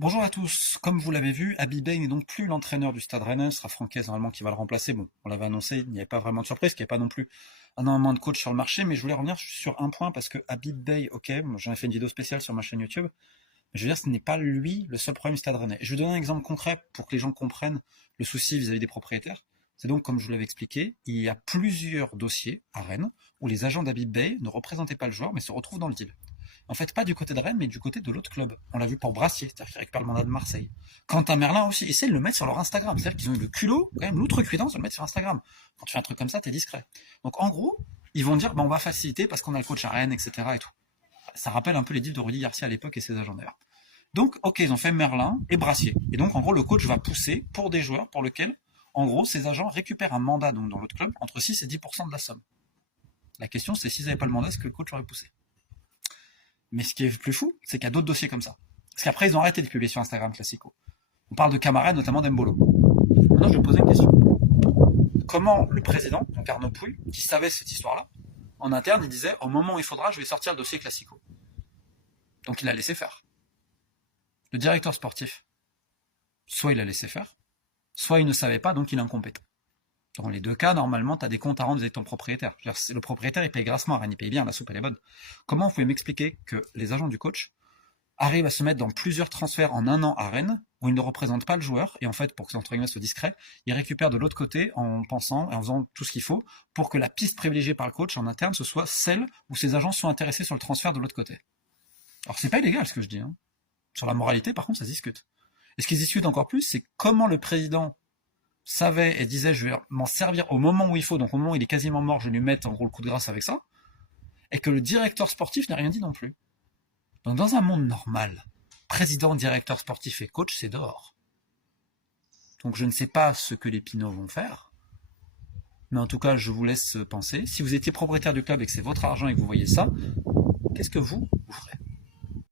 Bonjour à tous. Comme vous l'avez vu, Habib Beye n'est donc plus l'entraîneur du Stade Rennais. Ce sera Francaise normalement qui va le remplacer. Bon, on l'avait annoncé, il n'y avait pas vraiment de surprise, qu'il n'y avait pas non plus énormément de coach sur le marché. Mais je voulais revenir sur un point parce que Habib Beye, ok, j'en ai fait une vidéo spéciale sur ma chaîne YouTube. Mais je veux dire, ce n'est pas lui le seul problème du Stade Rennais. Je vais donner un exemple concret pour que les gens comprennent le souci vis-à-vis des propriétaires. C'est donc, comme je vous l'avais expliqué, il y a plusieurs dossiers à Rennes où les agents d'Habib Beye ne représentaient pas le joueur mais se retrouvent dans le deal. En fait, pas du côté de Rennes, mais du côté de l'autre club. On l'a vu pour Brassier, c'est-à-dire qu'il récupère le mandat de Marseille. Quentin Merlin aussi, essaie de le mettre sur leur Instagram. C'est-à-dire qu'ils ont eu le culot, quand même, l'outrecuidance de le mettre sur Instagram. Quand tu fais un truc comme ça, t'es discret. Donc en gros, ils vont dire, bah, on va faciliter parce qu'on a le coach à Rennes, etc. et tout. Ça rappelle un peu les deals de Rudy Garcia à l'époque et ses agents d'ailleurs. Donc, ok, ils ont fait Merlin et Brassier. Et donc, en gros, le coach va pousser pour des joueurs pour lesquels, en gros, ces agents récupèrent un mandat donc dans l'autre club entre 6 et 10% de la somme. La question, c'est s'ils n'avaient pas le mandat, est-ce que le coach aurait poussé? Mais ce qui est plus fou, c'est qu'il y a d'autres dossiers comme ça. Parce qu'après, ils ont arrêté de publier sur Instagram Classico. On parle de Camara, notamment d'Embolo. Maintenant, je vais poser une question. Comment le président, donc Arnaud Pouille, qui savait cette histoire-là, en interne, il disait, au moment où il faudra, je vais sortir le dossier Classico. Donc il a laissé faire. Le directeur sportif, soit il a laissé faire, soit il ne savait pas, donc il est incompétent. Dans les deux cas, normalement, tu as des comptes à rendre vis-à-vis de ton propriétaire. Le propriétaire, il paye grassement à Rennes, il paye bien, la soupe, elle est bonne. Comment vous pouvez m'expliquer que les agents du coach arrivent à se mettre dans plusieurs transferts en un an à Rennes, où ils ne représentent pas le joueur, et en fait, pour que entre guillemets soit discret, ils récupèrent de l'autre côté en pensant et en faisant tout ce qu'il faut pour que la piste privilégiée par le coach en interne, ce soit celle où ces agents sont intéressés sur le transfert de l'autre côté. Alors c'est pas illégal ce que je dis, hein. Sur la moralité, par contre, ça se discute. Et ce qui se discute encore plus, c'est comment le président savait et disait je vais m'en servir au moment où il faut, donc au moment où il est quasiment mort, je vais lui mettre en gros le coup de grâce avec ça, et que le directeur sportif n'a rien dit non plus. Donc dans un monde normal, président, directeur sportif et coach, c'est dehors. Donc je ne sais pas ce que les Pinots vont faire, mais en tout cas je vous laisse penser. Si vous étiez propriétaire du club et que c'est votre argent et que vous voyez ça, qu'est-ce que vous ferez?